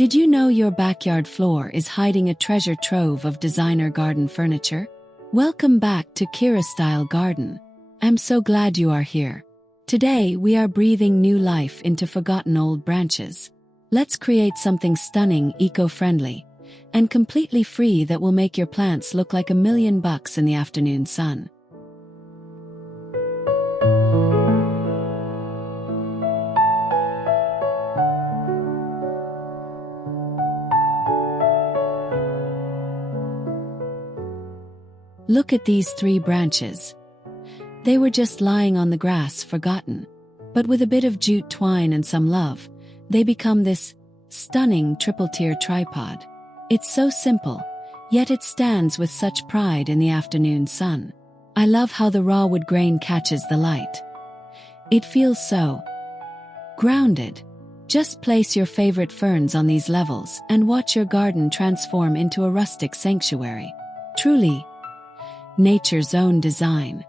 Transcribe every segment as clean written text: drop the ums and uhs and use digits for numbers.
Did you know your backyard floor is hiding a treasure trove of designer garden furniture? Welcome back to KiraStyle Garden. I'm so glad you are here. Today we are breathing new life into forgotten old branches. Let's create something stunning, eco-friendly, and completely free that will make your plants look like $1,000,000 in the afternoon sun. Look at these 3 branches. They were just lying on the grass, forgotten. But with a bit of jute twine and some love, they become this stunning triple-tier tripod. It's so simple, yet it stands with such pride in the afternoon sun. I love how the raw wood grain catches the light. It feels so grounded. Just place your favorite ferns on these levels and watch your garden transform into a rustic sanctuary. Truly, nature's own design.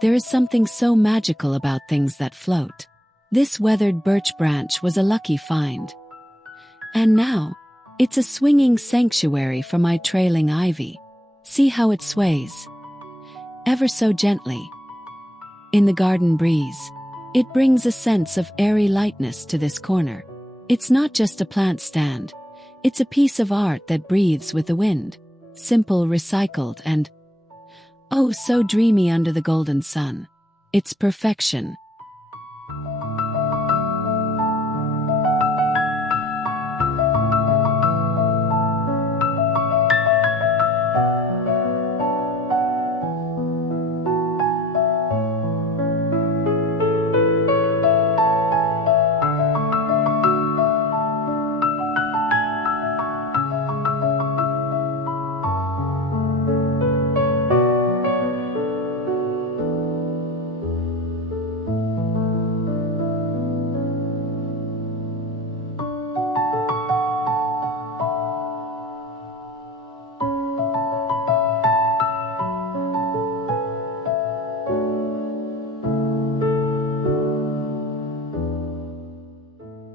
There is something so magical about things that float. This weathered birch branch was a lucky find. And now, it's a swinging sanctuary for my trailing ivy. See how it sways, ever so gently, in the garden breeze. It brings a sense of airy lightness to this corner. It's not just a plant stand, it's a piece of art that breathes with the wind. Simple, recycled, and oh, so dreamy under the golden sun. It's perfection.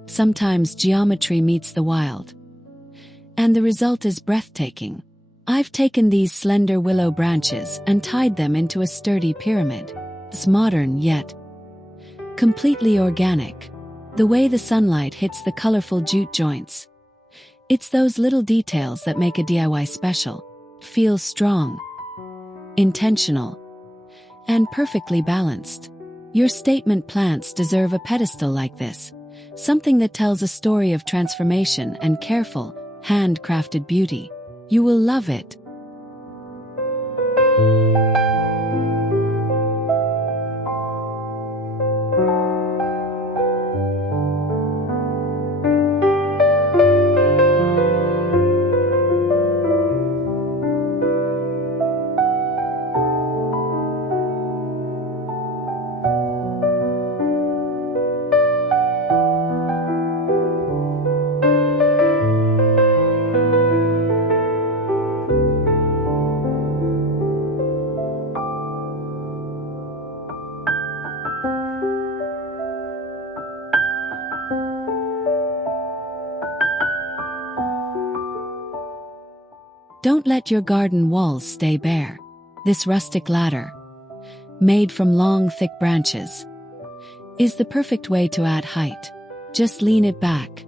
Sometimes geometry meets the wild, and the result is breathtaking. I've taken these slender willow branches and tied them into a sturdy pyramid. It's modern yet completely organic. The way the sunlight hits the colorful jute joints. It's those little details that make a DIY special. It feels strong, intentional, and perfectly balanced. Your statement plants deserve a pedestal like this. Something that tells a story of transformation and careful, handcrafted beauty. You will love it. Don't let your garden walls stay bare. This rustic ladder, made from long, thick branches, is the perfect way to add height. Just lean it back.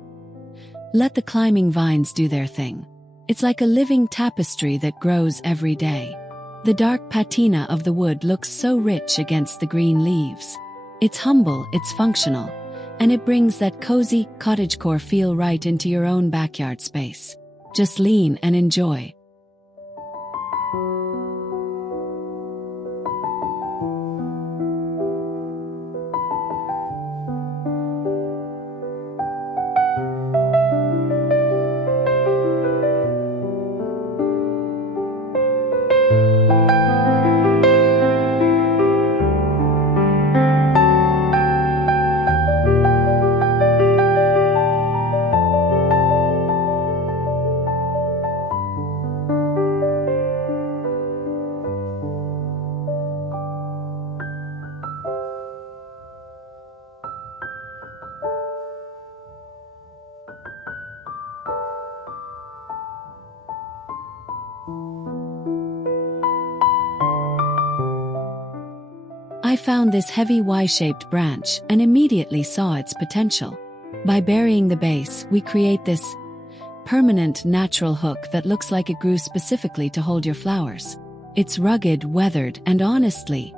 Let the climbing vines do their thing. It's like a living tapestry that grows every day. The dark patina of the wood looks so rich against the green leaves. It's humble, it's functional, and it brings that cozy, cottagecore feel right into your own backyard space. Just lean and enjoy. I found this heavy Y-shaped branch and immediately saw its potential. By burying the base, we create this permanent natural hook that looks like it grew specifically to hold your flowers. It's rugged, weathered, and honestly,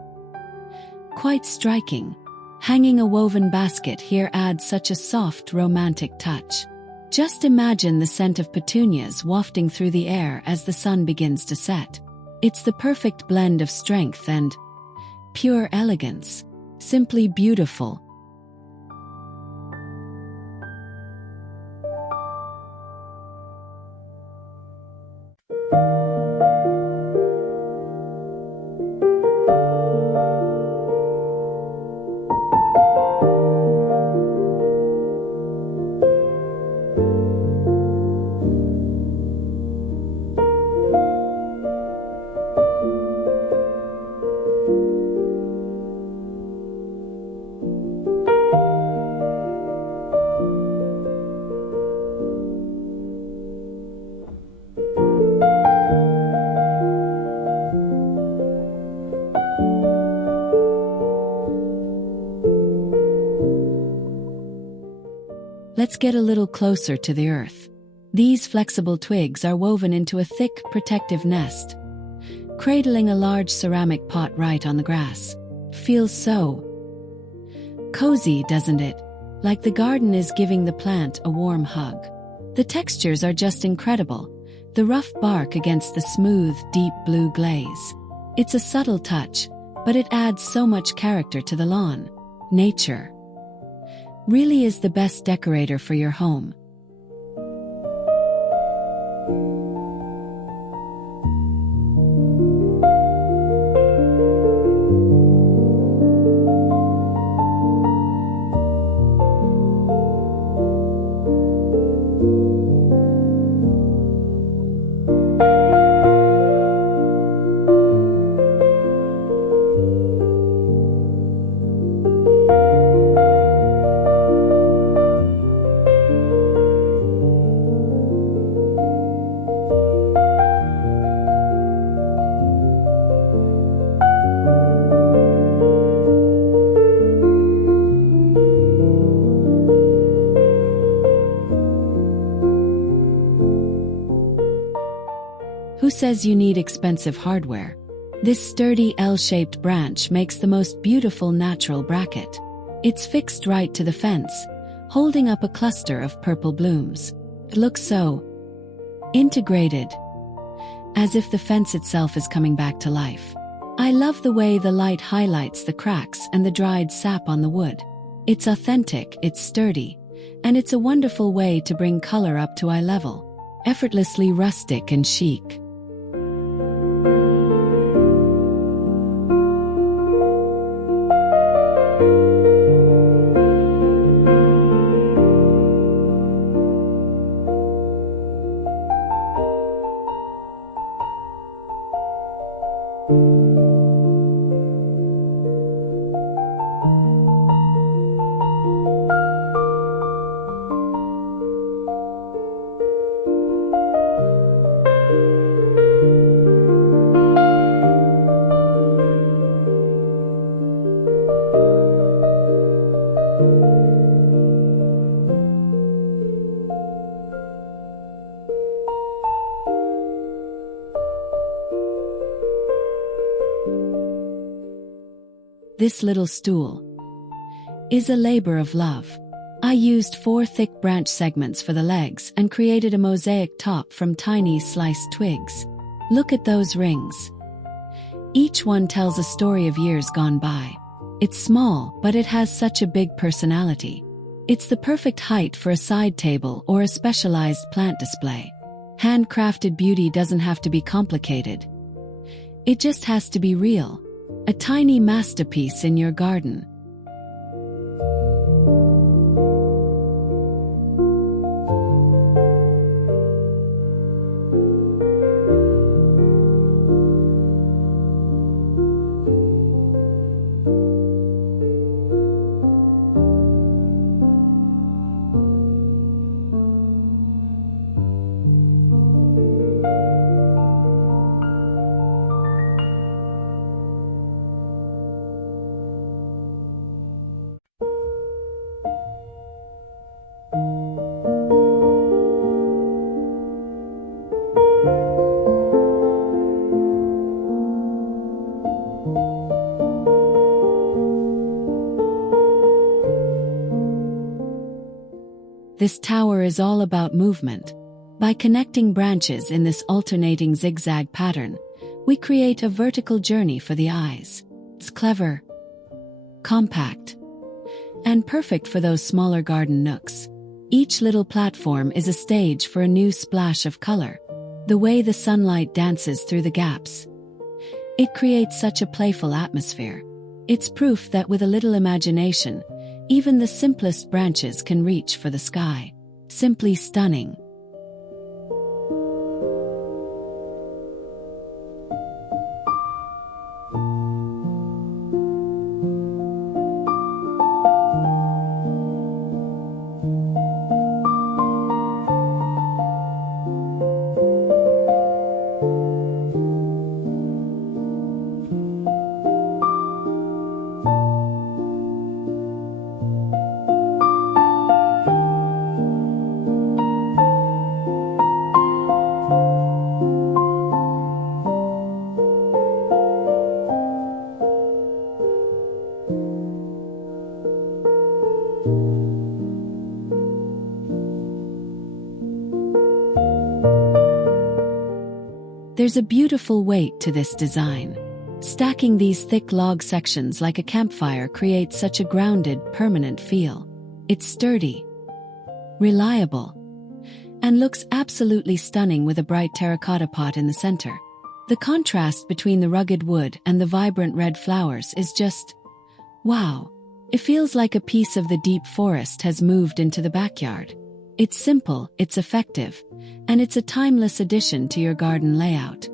quite striking. Hanging a woven basket here adds such a soft, romantic touch. Just imagine the scent of petunias wafting through the air as the sun begins to set. It's the perfect blend of strength and pure elegance. Simply beautiful. Let's get a little closer to the earth. These flexible twigs are woven into a thick, protective nest, cradling a large ceramic pot right on the grass. Feels so cozy, doesn't it? Like the garden is giving the plant a warm hug. The textures are just incredible. The rough bark against the smooth, deep blue glaze. It's a subtle touch, but it adds so much character to the lawn. Nature really is the best decorator for your home. Who says you need expensive hardware? This sturdy L-shaped branch makes the most beautiful natural bracket. It's fixed right to the fence, holding up a cluster of purple blooms. It looks so integrated, as if the fence itself is coming back to life. I love the way the light highlights the cracks and the dried sap on the wood. It's authentic, it's sturdy, and it's a wonderful way to bring color up to eye level. Effortlessly rustic and chic. This little stool is a labor of love. I used 4 thick branch segments for the legs and created a mosaic top from tiny sliced twigs. Look at those rings. Each one tells a story of years gone by. It's small, but it has such a big personality. It's the perfect height for a side table or a specialized plant display. Handcrafted beauty doesn't have to be complicated. It just has to be real. A tiny masterpiece in your garden. This tower is all about movement. By connecting branches in this alternating zigzag pattern, we create a vertical journey for the eyes. It's clever, compact, and perfect for those smaller garden nooks. Each little platform is a stage for a new splash of color. The way the sunlight dances through the gaps, it creates such a playful atmosphere. It's proof that with a little imagination, even the simplest branches can reach for the sky. Simply stunning. There's a beautiful weight to this design. Stacking these thick log sections like a campfire creates such a grounded, permanent feel. It's sturdy, reliable, and looks absolutely stunning with a bright terracotta pot in the center. The contrast between the rugged wood and the vibrant red flowers is just, wow. It feels like a piece of the deep forest has moved into the backyard. It's simple, it's effective, and it's a timeless addition to your garden layout.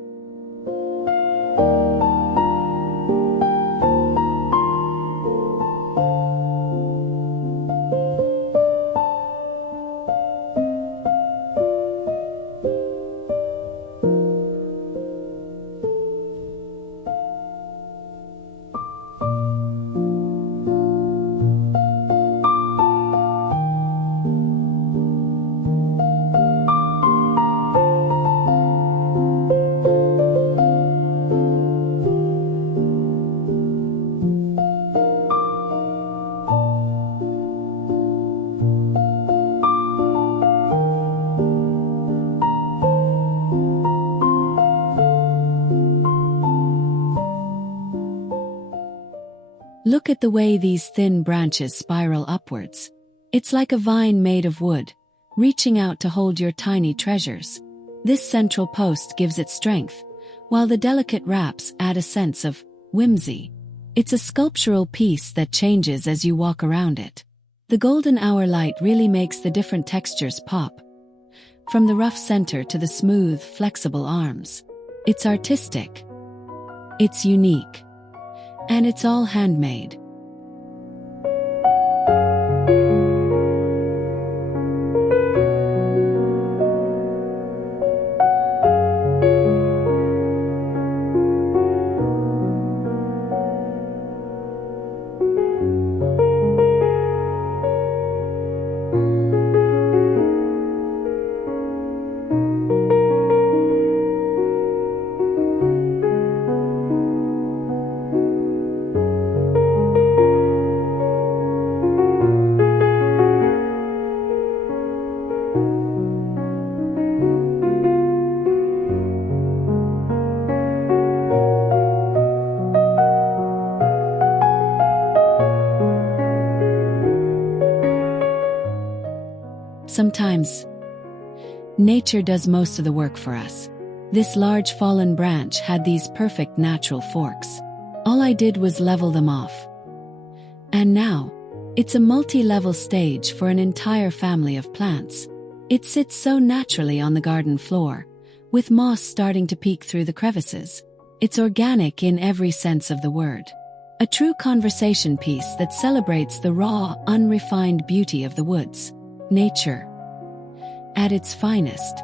Look at the way these thin branches spiral upwards. It's like a vine made of wood, reaching out to hold your tiny treasures. This central post gives it strength, while the delicate wraps add a sense of whimsy. It's a sculptural piece that changes as you walk around it. The golden hour light really makes the different textures pop, from the rough center to the smooth, flexible arms. It's artistic, it's unique, and it's all handmade. Sometimes, nature does most of the work for us. This large fallen branch had these perfect natural forks. All I did was level them off. And now, it's a multi-level stage for an entire family of plants. It sits so naturally on the garden floor, with moss starting to peek through the crevices. It's organic in every sense of the word. A true conversation piece that celebrates the raw, unrefined beauty of the woods. Nature at its finest.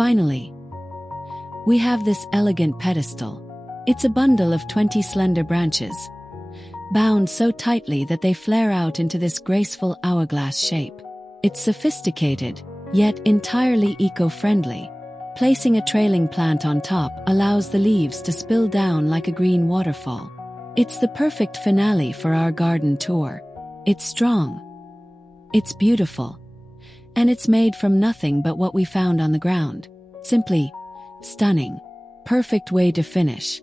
Finally, we have this elegant pedestal. It's a bundle of 20 slender branches, bound so tightly that they flare out into this graceful hourglass shape. It's sophisticated, yet entirely eco-friendly. Placing a trailing plant on top allows the leaves to spill down like a green waterfall. It's the perfect finale for our garden tour. It's strong, it's beautiful, and it's made from nothing but what we found on the ground. Simply stunning. Perfect way to finish.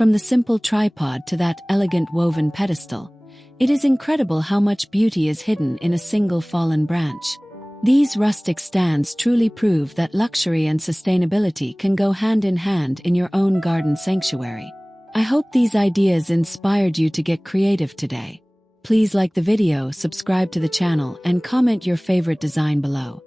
From the simple tripod to that elegant woven pedestal, it is incredible how much beauty is hidden in a single fallen branch. These rustic stands truly prove that luxury and sustainability can go hand in hand in your own garden sanctuary. I hope these ideas inspired you to get creative today. Please like the video, subscribe to the channel, and comment your favorite design below.